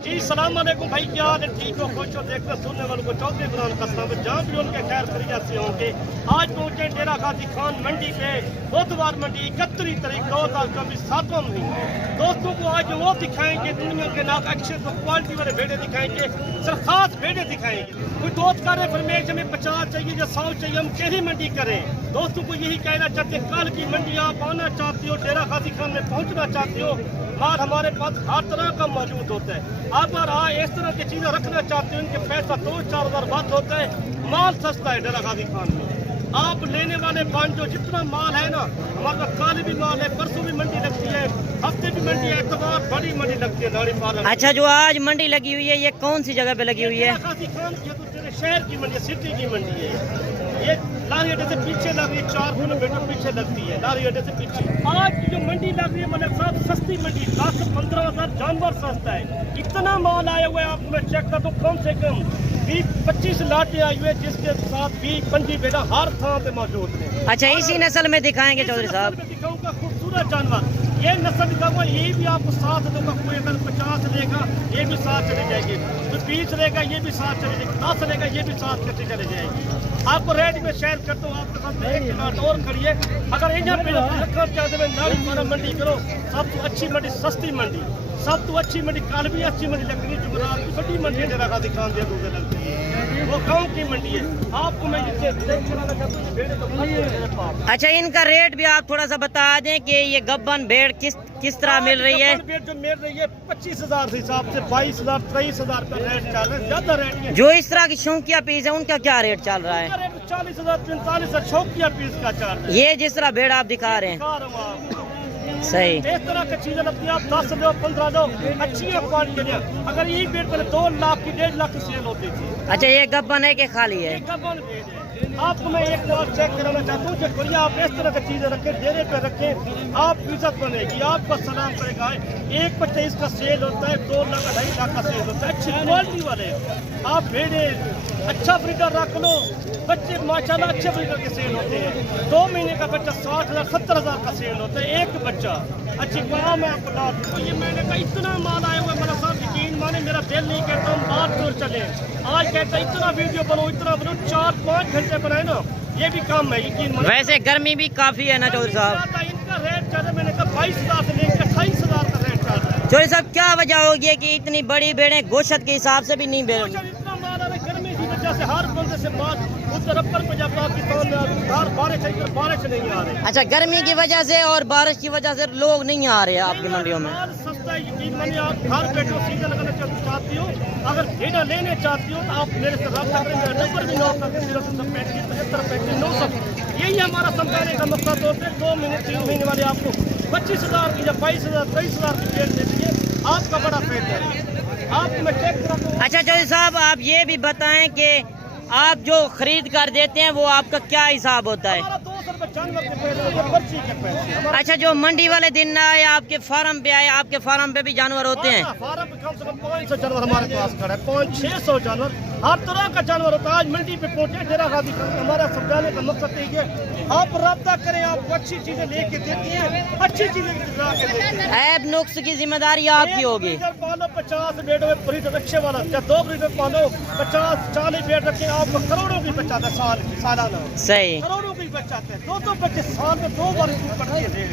जी सलाम अलैकुम भाई, क्या हाल है? ठीक हो, खुश हो? देखकर सुनने वालों को चौधरी इमरान का सलाम, जहाँ भी उनके खैर खैरियत से होंगे। आज पहुंचे डेरा गाजी खान मंडी पे, बुधवार मंडी 31 तारीख 2024 7वां महीना। दोस्तों को आज वो दिखाएंगे दुनिया के नाक अच्छे तो क्वालिटी वाले भेड़े दिखाएंगे, सर खास भेड़े दिखाएंगे। कोई दोस्त करे फरमेश हमें 50 चाहिए या 100 चाहिए, हम कैसी मंडी करें? दोस्तों को यही कहना चाहते हैं, कल की मंडी आप आना चाहते हो, डेरा गाजी खान में पहुँचना चाहते हो, माल हमारे पास हर तरह का मौजूद होता है। अगर इस तरह की चीजें रखना चाहते हो, इनके पैसा 2-4 हज़ार बात होता है। माल सस्ता है डेरा गाजी खान में। आप लेने वाले पान जो जितना माल है ना, हमारे पास कल भी माल है, परसों भी मंडी लगती है, हफ्ते भी मंडी है, इतवार बड़ी मंडी लगती है दाढ़ी पालन। अच्छा, जो आज मंडी लगी हुई है ये कौन सी जगह पे लगी हुई है? गाजी खान की तो तेरे शहर की मंडी, सिटी की मंडी है। ये लारी अड्डे से पीछे लग रही है, 4 किलोमीटर पीछे लगती है लारी अड्डे से पीछे। आज की जो मंडी लग रही है मतलब साहब सस्ती मंडी, 10-15 हज़ार जानवर सस्ता है। इतना माल आया हुआ है, आप मैं चेक कर दो, कम से कम 20-25 लाटे आई हुई है, जिसके साथ 20-25 बेटा हर थां पे मौजूद है। अच्छा, इसी नस्ल में दिखाएंगे चौधरी साहब? दिखाऊंगा खूबसूरत जानवर, ये नस्ल दिखाऊंगा, ये भी आपको साथ दूंगा। कोई अगर 50 लेगा ये भी साथ चले जाएगी, तो 20 लेगा ये भी साथ चले जाएगी, 10 लेगा ये भी साथ करते चले जाएगी। आपको रेट में शेयर करता हूँ, आपके साथ एक बात और करिए। अगर यहाँ पे रखना चाहते हैं नारी मंडी करो, सबसे अच्छी मंडी, सस्ती मंडी, सब तो अच्छी मंडी, कल भी अच्छी मंडी लग रही है, जुमरात की बड़ी मंडी है, डेरा गाजी खान दिया दूसरे लगती है, वो गाँव की मंडी है। आपको मैं अच्छा, इनका रेट भी आप थोड़ा सा बता दें कि ये गब्बन भेड़ किस तरह मिल रही है? भेड़ जो मिल रही है 25,000 से हिसाब से 22,000 23,000 का रेट चल रहा है, ज्यादा रेट है। जो इस तरह की शौकिया पीस है उनका क्या रेट चल रहा है? 40,000 45,000 शौकिया पीस का चार्ज है। ये जिस तरह भेड़ आप दिखा रहे हैं सही, इस तरह की चीजें लगती है, आप 10 दो 15 दो, अच्छी है क्वालिटी है। अगर यही भेड़ पहले 2 लाख की 1.5 लाख की सेल होती थी। अच्छा, ये गब्बन है कि खाली है? आपको मैं एक बार चेक कराना चाहता हूँ, जब बढ़िया आप इस तरह की चीजें रखें, डेरे पे रखें, आप इज्जत बनेगी, आपका सलाम करेगा। 1.25 का सेल होता है, 2 लाख 2.5 लाख का सेल होता है, अच्छी क्वालिटी वाले। आप भेड़े अच्छा ब्रीडर रख लो, बच्चे माशाल्लाह अच्छे ब्रीडर के सेल होते हैं। 2 महीने का बच्चा 60,000 70,000 का सेल होता है, एक बच्चा अच्छी गाँव में आपको डाल। तो ये मैंने कहा इतना माल आया हुआ है, मतलब साहब यकीन माने मेरा दिल नहीं कहता हम बात दूर चले, आज कहता इतना वीडियो बनाओ, इतना बनाओ, 4-5 घंटे बनाए ना, ये भी काम है यकीन माने। वैसे गर्मी भी काफी है ना चौधरी साहब? इनका रेट चल रहा है, मैंने कहा 22,000 से लेकर 28,000 का रेट चल रहा है। चौधरी साहब, क्या वजह होगी है कि इतनी बड़ी भेड़ें गोश्त के हिसाब से भी नहीं भेड़? इतना माल आ रहा है, गर्मी की वजह से हर बंदे से माल उधर अपर पंजाब पाकिस्तान में बारिश है, इधर बारिश नहीं आ रही। अच्छा, गर्मी की वजह से और बारिश की वजह से लोग नहीं आ रहे हैं आपकी मंडियों में? माल सस्ता है, यकीन मानिए। आप घर पेट्रोल सीजन लगाना चाहती हो, अगर भेड़ा लेने चाहती हो तो आप मेरे से रब्ता करें, मेरा नंबर भी नोट करके 035 75 900। यही हमारा समझाने का मकसद होता है। 2 महीने 3 महीने वाले आपको 25,000 की या 22,000 23,000 की रेट दे दीजिए, आपका बड़ा फायदा है। आपको मैं चेक करा दूँ। अच्छा चौधरी साहब, आप ये भी बताएं कि आप जो खरीद कर देते हैं वो आपका क्या हिसाब होता है? 200 रुपये जानवर के पैसे, पर्ची के पैसे। अच्छा, जो मंडी वाले दिन आए आपके फार्म पे आए, आपके फार्म पे भी जानवर होते हैं? फार्म पे कम से कम 500 जानवर हमारे पास खड़ा है, 500-600 जानवर, हर तरह का जानवर होता है। आज मंडी पे पहुंचे डेरा गाजी खान, हमारा समझाने का मकसद यही है, आप रब्ता करें, आपको अच्छी चीजें लेके देती हैं, अच्छी चीजें दिखा के देती हैं। ऐब नुक्स की जिम्मेदारी आपकी होगी। पालो 50 भेड़ ब्रीडर अच्छे वाला, या 2 ब्रीडर पालो, 50-40 भेड़ रखे, आपको करोड़ों की बचाता है सालाना, सही करोड़ों की बचाते हैं। 2 बच्चे साल में 2 बार पड़ती है।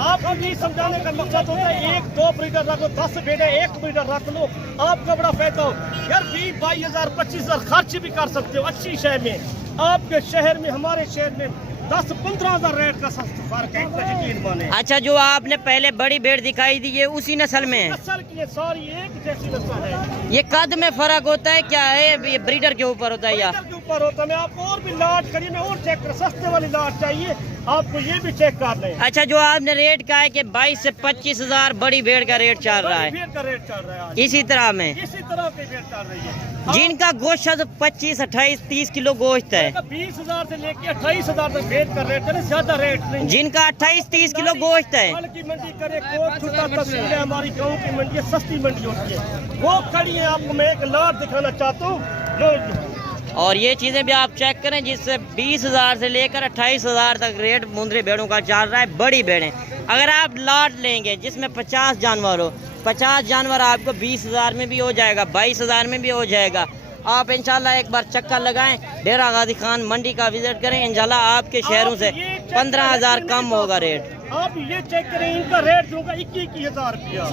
आपको ये समझाने का मकसद होता है, 1-2 ब्रीडर रखो, 10 भेड़े 1 ब्रीडर रख लो, आपका बड़ा फायदा हो यार। 20-22,000 25,000 खर्च भी कर सकते हो अच्छी शहर में। आपके शहर में, हमारे शहर में 10-15 हज़ार रेट का सस्ता फर्क है, यकीन माने। अच्छा, जो आपने पहले बड़ी भेड़ दिखाई दी है उसी नस्ल में? नस्ल की है, सारी एक जैसी नस्ल है। ये कद में फर्क होता है क्या है? ये ब्रीडर के ऊपर होता है या के ऊपर होता है? मैं आपको और भी लाट करिए, मैं और चेक कर, सस्ते वाली लाट चाहिए आपको, ये भी चेक कर लें। अच्छा, जो आपने रेट कहा है कि 22 से 25,000 बड़ी भेड़ का रेट चल रहा है, भेड़ का रेट चल रहा है आज। इसी तरह में इसी तरह की भेड़ चल रही है, जिनका गोश्त 25, 28, 30 किलो गोश्त है। 20,000 से लेके 28,000 तक भेड़ का रेट है, ज्यादा रेट नहीं। जिनका 28-30 किलो गोश्त है, फल की मंडी करे, कोट छुट्टा तस्वीर है, हमारी गाँव की मंडी है, सस्ती मंडी होती है, वो खड़ी है। आपको मैं एक लाट दिखाना चाहता हूँ, और ये चीजें भी आप चेक करें, जिससे 20,000 से लेकर 28,000 तक रेट मुंदरी भेड़ों का चल रहा है, बड़ी भेड़ें। अगर आप लाट लेंगे जिसमें 50 जानवर हो 50 जानवर आपको 20,000 में भी हो जाएगा, 22,000 में भी हो जाएगा। आप इंशाल्लाह एक बार चक्कर लगाएं, डेरा गाजी खान मंडी का विजिट करें, इंशाल्लाह आपके शहरों से 15,000 कम होगा रेट। आप ये चेक करें, इनका रेट दूंगा 21,000 रुपया।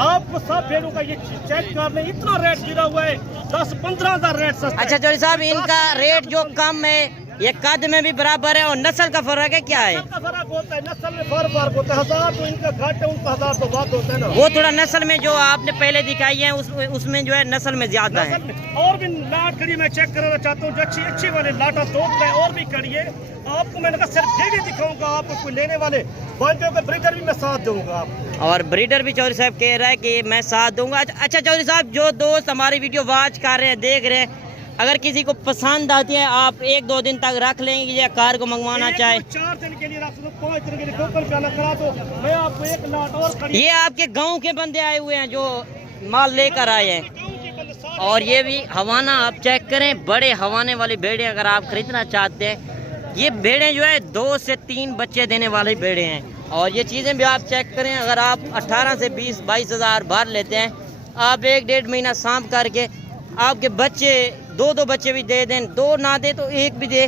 आपको सब भेड़ों का ये चेक कर लें, इतना रेट गिरा हुआ है, 10-15,000 रेट सस्ता। अच्छा चौधरी साहब, इनका रेट जो कम है ये कद में भी बराबर है, और नस्ल का फर्क है, क्या है? नस्ल का फर्क होता है, नस्ल में फर्क होता है। 1000 तो इनका घट है, उनका 1000 तो बात होता है ना। वो थोड़ा नस्ल में जो आपने पहले दिखाई है उसमें जो है नस्ल में ज्यादा है। और भी लाट खड़ी मैं चेक कराना चाहता हूँ, जो अच्छी वाले लाटा दो और भी खड़ी है। आपको मैंने कहा सिर्फ ये भी दिखाऊंगा, आपको कोई लेने वाले बांधों का ब्रीडर भी मैं साथ दूंगा आप। और ब्रीडर भी चौधरी साहब कह रहा है कि मैं साथ दूंगा। अच्छा चौधरी साहब, जो दोस्त हमारी वीडियो वॉच कर रहे हैं, देख रहे हैं, अगर किसी को पसंद आती है, आप 1-2 दिन तक रख लेंगे या कार को मंगवाना चाहे? 4 दिन के लिए रख दो, 5 दिन के लिए टोकन जाना करा दो, मैं आपको 1 लाट और खड़ी। ये आपके गांव के बंदे आए हुए हैं जो माल लेकर आए हैं। और ये भी हवाना आप चेक करें, बड़े हवाने वाली भेड़ें अगर आप खरीदना चाहते हैं, ये भेड़ें जो है 2 से 3 बच्चे देने वाली भेड़ें हैं। और ये चीज़ें भी आप चेक करें, अगर आप 18 से 20-22 हज़ार भर लेते हैं, आप 1-1.5 महीना सांप करके आपके बच्चे 2-2 बच्चे भी दे दें, 2 ना दे तो 1 भी दे,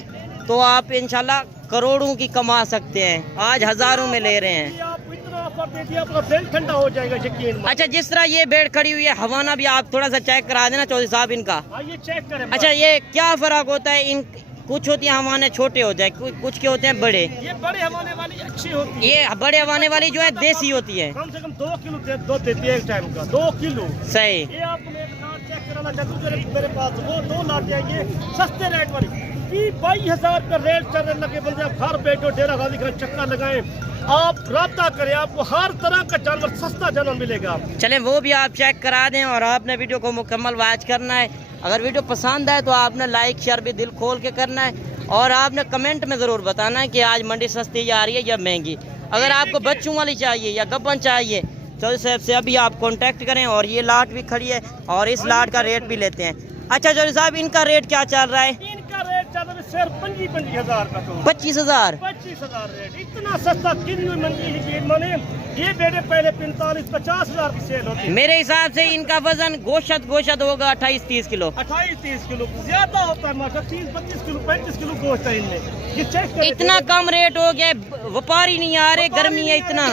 तो आप इंशाल्लाह करोड़ों की कमा सकते हैं। आज हज़ारों में ले रहे हैं। आपको इतना ऑफर दे दिया, आपका दिल ठंडा हो जाएगा यकीन। अच्छा, जिस तरह ये भेड़ खड़ी हुई है हवाना भी आप थोड़ा सा चेक करा देना चौधरी साहब इनका। ये चेक करें। अच्छा, ये क्या फ़र्क होता है? इन कुछ होती है हवाने छोटे होते हैं, कुछ के होते हैं बड़े। ये बड़े हवाने वाली अच्छी होती है, ये बड़े हवाने वाली जो है देसी होती है, कम से कम 2 किलो दूध देती है एक टाइम का, 2 किलो। सही। ये आपको मैं एक लाट चेक कराना चाहता हूँ, मेरे पास वो 2 लाट जाएंगे सस्ते रेट वाली, 22,000 का रेट चलने लगे। बंदे आप घर बैठो, डेरा गाजी खान चक्कर लगाएं, आप राब्ता करें, आपको हर तरह का जानवर सस्ता जानवर मिलेगा। चले वो भी आप चेक करा दें, और आपने वीडियो को मुकम्मल वॉच करना है। अगर वीडियो पसंद आए तो आपने लाइक शेयर भी दिल खोल के करना है, और आपने कमेंट में ज़रूर बताना है कि आज मंडी सस्ती जा रही है या महंगी। अगर आपको बच्चों वाली चाहिए या गब्बन चाहिए, चौधरी साहब से अभी आप कांटेक्ट करें। और ये लाट भी खड़ी है, और इस लाट का रेट भी लेते हैं। अच्छा चौधरी साहब, इनका रेट क्या चल रहा है? इनका रेट चल रहा है सिर्फ 25,000 का। तो 25,000 रेट, इतना सस्ता किन मंडी है माने। ये बेटे पहले 45-50 हज़ार की सेल होती है। मेरे हिसाब से इनका वजन गोश्त होगा 28-30 किलो। 28-30 किलो ज्यादा होता है माशा, 30-32 किलो 35 किलो गोश्त है इनमें। ये चेक करें, इतना कम रेट हो गया, व्यापारी नहीं आ रहे, गर्मी है इतना।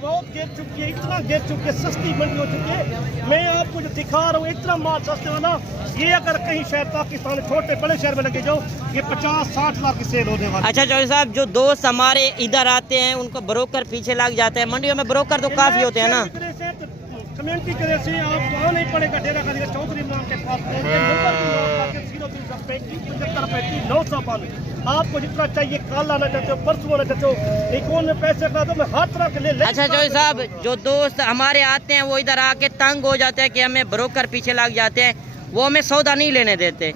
बहुत गिर चुकी है, इतना गिर चुकी है, सस्ती मंडी हो चुकी है। मैं आपको जो दिखा रहा हूँ इतना माल सस्ते वाला, ये अगर कहीं शहर पाकिस्तान छोटे बड़े शहर में लगे जाओ, ये 50-60 लाख की सेल होने वाली। अच्छा चौधरी साहब, जो दोस्त हमारे इधर आते हैं उनको ब्रोकर पीछे लग जाते हैं, मंडियों में ब्रोकर तो काफी होते हैं ना। कमेंट की तरह से आपको आना ही पड़ेगा डेरा गाजी चौधरी इमरान के पास। आपको जितना चाहिए, कल आना चाहते हो, परसों आना चाहते हो, अकाउंट में पैसे का तो मैं हर तरह के ले। अच्छा चौधरी साहब, जो दोस्त हमारे आते हैं वो इधर आके तंग हो जाते हैं कि हमें ब्रोकर पीछे लग जाते हैं, वो हमें सौदा नहीं लेने देते।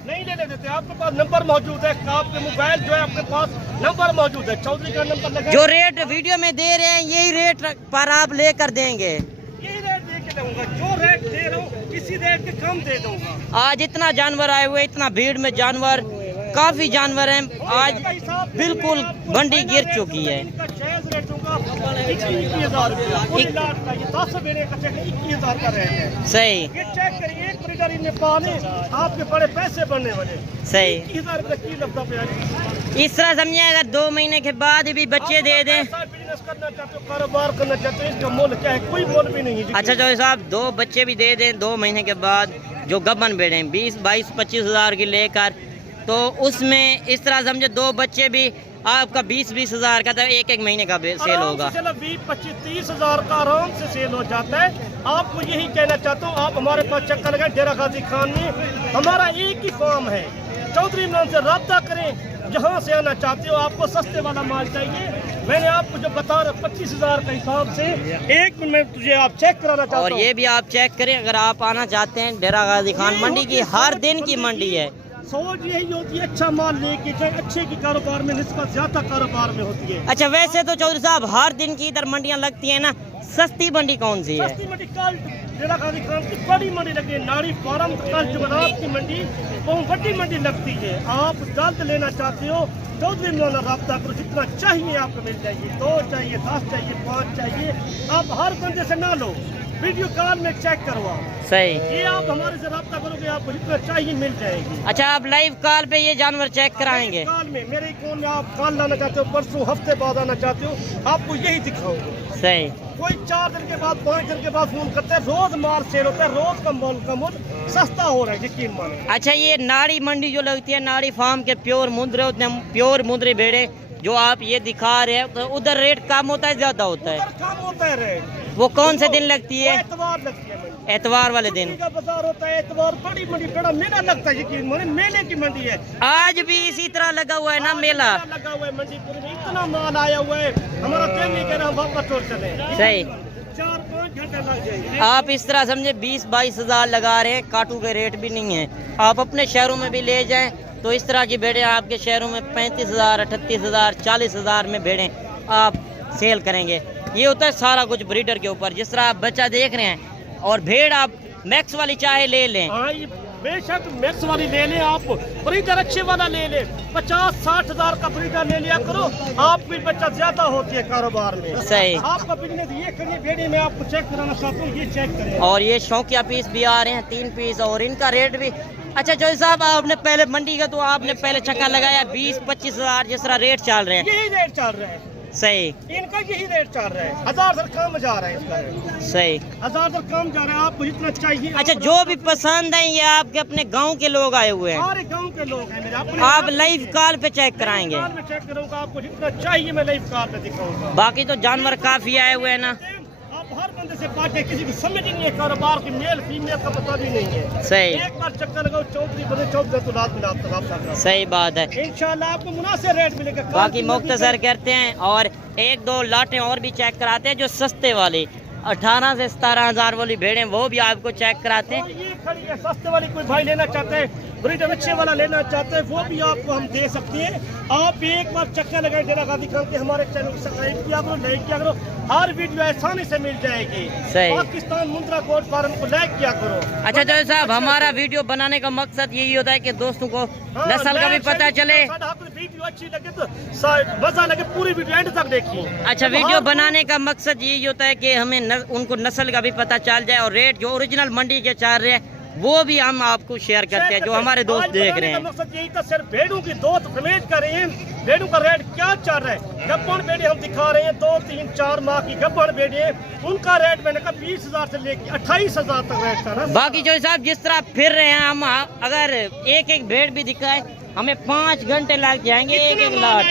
आपके पास नंबर मौजूद है, आपके मोबाइल जो है आपके पास नंबर मौजूद है, चौधरी का नंबर लगा। जो रेट वीडियो में दे रहे हैं यही रेट पर आप लेकर देंगे? यही रेट दे के दूंगा, जो रेट दे रहा हूँ इसी रेट के कम दे दूंगा। आज इतना जानवर आए हुए, इतना भीड़ में जानवर, काफी जानवर हैं, आज बिल्कुल मंडी गिर चुकी है। सही, आपके बड़े पैसे बनने वाले। सही। इस तरह समझिए, अगर 2 महीने के बाद भी बच्चे दे दें, बिजनेस करना चाहते हो, कारोबार करना चाहते हो, इसका मोल क्या है? कोई मोल भी नहीं है। अच्छा चौधरी साहब, 2 बच्चे भी दे दें 2 महीने के बाद, जो गबन भेड़े 20-22-25 हज़ार की लेकर, तो उसमें इस तरह समझे 2 बच्चे भी आपका 20-20 हज़ार का, तो 1-1 महीने का सेल होगा। 20-25-30 हज़ार का आराम से सेल हो जाता है। आपको यही कहना चाहता हूँ, आप हमारे पास चक्कर लगाएं, डेरा गाजी खान में हमारा एक ही फॉर्म है, चौधरी इमरान से रब्ता करें। जहाँ से आना चाहते हो, आपको सस्ते वाला माल चाहिए, मैंने आपको जो बता रहा 25 हज़ार के हिसाब से 1 मिनट में तुझे आप चेक कराना चाहता हूँ। और ये भी आप चेक करें, अगर आप आना चाहते हैं, डेरा गाजी खान मंडी की हर दिन की मंडी है। सोच यही होती है, अच्छा माल लेके जाए, अच्छे की कारोबार में निस्बत ज्यादा कारोबार में होती है। अच्छा, वैसे तो चौधरी साहब हर दिन की इधर मंडियां लगती है ना, सस्ती मंडी कौन सी है? सस्ती मंडी कल डेरा गाजी खान की बड़ी मंडी लगी है, नाड़ी फार्म, कल जुमेरात की मंडी बहुत बड़ी मंडी लगती है। आप जल्द लेना चाहते हो, चौधरी इमरान रब्ता करो, जितना चाहिए आपको मिल जाएगी। 2 चाहिए, 10 चाहिए, 5 चाहिए, आप हर बंदे से ना लो, वीडियो कॉल में चेक करवाओ। सही। ये आप हमारे से रब्ता करोगे, आपको जितना चाहिए मिल जाएगी। अच्छा, आप लाइव कॉल पे ये जानवर चेक कराएंगे? कॉल में मेरे अकाउंट में आप कॉल लाना चाहते हो, परसों हफ्ते बाद आना चाहते हो, आपको यही दिखाऊंगे। सही। कोई 4 दिन के बाद 5 दिन के बाद फोन करते हैं, रोज माल सेल होता है, रोज का माल का मूल्य सस्ता हो रहा है, यकीन माने। अच्छा, ये नाड़ी मंडी जो लगती है, नाड़ी फार्म के प्योर मुंद्रे होते हैं, प्योर मुंद्री भेड़े जो आप ये दिखा रहे हैं, तो उधर रेट कम होता है ज्यादा होता है? कम होता है रेट। वो कौन से दिन लगती है? एतवार लगती है मंडी। एतवार वाले दिन का बाजार होता है, एतवार बड़ी मंडी, बड़ा मेला लगता है, यकीन माने मेले की मंडी है। आज भी इसी तरह लगा हुआ है ना मेला? लगा हुआ है मंडी पूरी में, इतना माल आया हुआ है, हमारा दिल नहीं कह रहा हम वापस छोड़ चले। सही। 4-5 घंटे लग जाएंगे। आप इस तरह समझे 20-22 हजार लगा रहे हैं, काटू के रेट भी नहीं है। आप अपने शहरों में भी ले जाएं तो इस तरह की भेड़ें आपके शहरों में 35 हजार, 38 हजार, 40 हजार में भेड़ें आप सेल करेंगे। ये होता है सारा कुछ ब्रीडर के ऊपर। जिस तरह आप बच्चा देख रहे हैं, और भेड़ आप मैक्स वाली चाहे ले लें, हाँ, ये बेशक मैक्स वाली ले लें, आप ब्रीडर अच्छे वाला ले लें, 50-60 हजार का ब्रीडर ले लिया करो, आपकी बच्चा ज्यादा होती है कारोबार में। सही। आपका बिजनेस ये करिए, भेड़ी में आपको चेक कराना चाहता हूँ, ये चेक करें। और ये शौकिया पीस भी आ रहे हैं, 3 पीस, और इनका रेट भी। अच्छा चौधरी साहब, आपने पहले मंडी का तो आपने पहले चक्का लगाया 20-25 हजार जिस तरह रेट चल रहे हैं? यही रेट चल रहा है। सही। इनका यही रेट चल रहा है, 1000 से कम जा रहा है इसका रेट। सही। 1000 से कम जा रहा है, आपको जितना चाहिए। अच्छा, जो भी पसंद है ये आपके अपने गांव के लोग आए हुए हैं? सारे गांव के लोग हैं मेरे अपने। आप लाइव कॉल पे चेक कराएंगे? कॉल में चेक करूंगा, आपको जितना चाहिए मैं लाइव कॉल पे दिखाऊंगा। बाकी तो जानवर काफी आए हुए हैं ना? आप हर बंदे से बात है, किसी को समझ ही नहीं है कारोबार की, मेल फीमेल का पता भी नहीं है। सही। एक बार चक्कर लगाओ, चौधरी बने, चौधरी तो रात में आप सही बात है। इंशाल्लाह आपको मुनासिब रेट मिलेगा। बाकी मुख्तसर करते हैं और 1-2 लाटें और भी चेक कराते हैं, जो सस्ते वाली 18 से 17 हजार वाली भेड़ें वो भी आपको चेक कराते हैं। और ये खड़ी है सस्ते वाली, कोई भाई लेना चाहते हैं, ब्रीडर अच्छे वाला लेना चाहते हैं, वो भी आपको हम दे सकते हैं। आप एक बार चक्कर लगाए डेरा गाजी खान के हमारे चैनल को सब्सक्राइब किया करो, लाइक किया करो, हर वीडियो आसानी से मिल जाएगी। सही। पाकिस्तान मुंद्रा गोट फार्म को लाइक किया करो। अच्छा चौधरी साहब, हमारा वीडियो बनाने का मकसद यही होता है कि दोस्तों को नस्ल का भी पता चले। वीडियो अच्छी लगे तो मजा लगे, पूरी वीडियो एंड तक देखिए। अच्छा, वीडियो बनाने का मकसद यही होता है कि हमें उनको नस्ल का भी पता चल जाए, और रेट जो ओरिजिनल मंडी के चल रहे हैं वो भी हम आपको शेयर करते हैं, जो हमारे दोस्त देख रहे हैं। मकसद यही था, सिर्फ भेड़ों की दोस्त प्रमेज कर रहे हैं, भेड़ों का रेट क्या चल रहा है। गब्बन भेड़े हम दिखा रहे हैं, 2-3-4 माह की गब्बन भेड़े, उनका रेट मैंने कहा 20 हजार से लेकर 28 हजार तक रेट था ना। बाकी जो साहब जिस तरह फिर रहे हैं हम, अगर एक भेड़ भी दिखाए हमें 5 घंटे लग जाएंगे, एक लाट।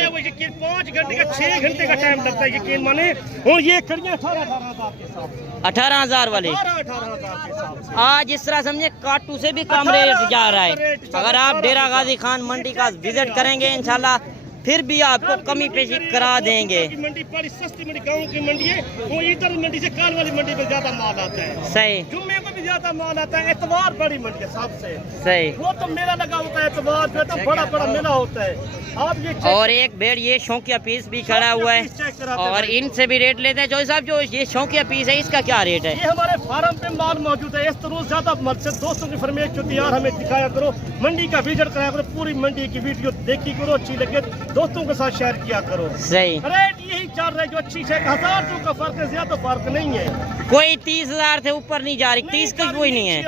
5 घंटे का 6 घंटे का टाइम लगता है, यकीन माने। और ये खड़ियाँ 18 हजार के साथ, 18 हजार वाले 18 हजार के साथ। आज इस तरह समझे काटू से भी कम रेट जा रहा है। अगर आप डेरा गाजी खान मंडी का विजिट करेंगे इंशाल्लाह फिर भी आपको कमी पेशी करा देंगे। मंडी बड़ी सस्ती मंडी, गाँव की मंडी है, वो इधर मंडी से काल वाली मंडी में ज्यादा माल आता है। सही। जुम्मे को भी ज्यादा माल आता है, एतवार बड़ी मंडी है सबसे। सही। वो तो मेला लगा होता है, एतवार पे तो बड़ा बड़ा मेला होता है। आप ये और एक भेड़ ये शौकिया पीस भी खड़ा हुआ है, और इनसे भी रेट लेते हैं। चौधरी साहब, जो ये शौकिया पीस है इसका क्या रेट है? ये हमारे फार्म पे माल मौजूद है, इस तरह ज्यादा मत से दोस्तों की फरमाइश जो यार हमें दिखाया करो, मंडी का विजिट कराया करो, पूरी मंडी की वीडियो देखी करो, अच्छी लगे दोस्तों के साथ शेयर किया करो। सही। रेट यही चल रहा है जो अच्छी है, 1000 का फर्क है, ज्यादा फर्क नहीं है। कोई 30 हजार से ऊपर नहीं जा रही, 30 की कोई नहीं है,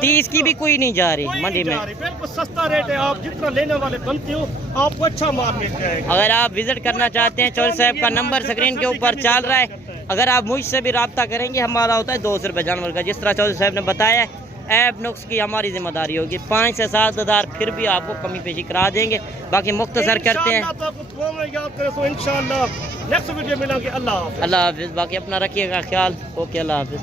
30 की भी कोई नहीं जा रही मंडी में। बिल्कुल सस्ता रेट है, आप जितना लेने वाले बनते हो आपको अच्छा माल मिल जाएगा। अगर आप विजिट करना चाहते हैं, चौधरी साहब का नंबर स्क्रीन के ऊपर चल रहा है। अगर आप मुझसे भी रब्ता करेंगे, हमारा होता है 200 रुपये जानवर का, जिस तरह चौधरी साहब ने बताया। ऐप नुक्स की हमारी जिम्मेदारी होगी, 5 से 7 हजार फिर भी आपको कमी पेशी करा देंगे। बाकी मुख्तसर करते हैं। इंशाल्लाह नेक्स्ट वीडियो मिलेंगे। अल्लाह हाफिज़। अल्लाह हाफिज़। बाकी अपना रखिएगा ख्याल। ओके, अल्लाह हाफिज़।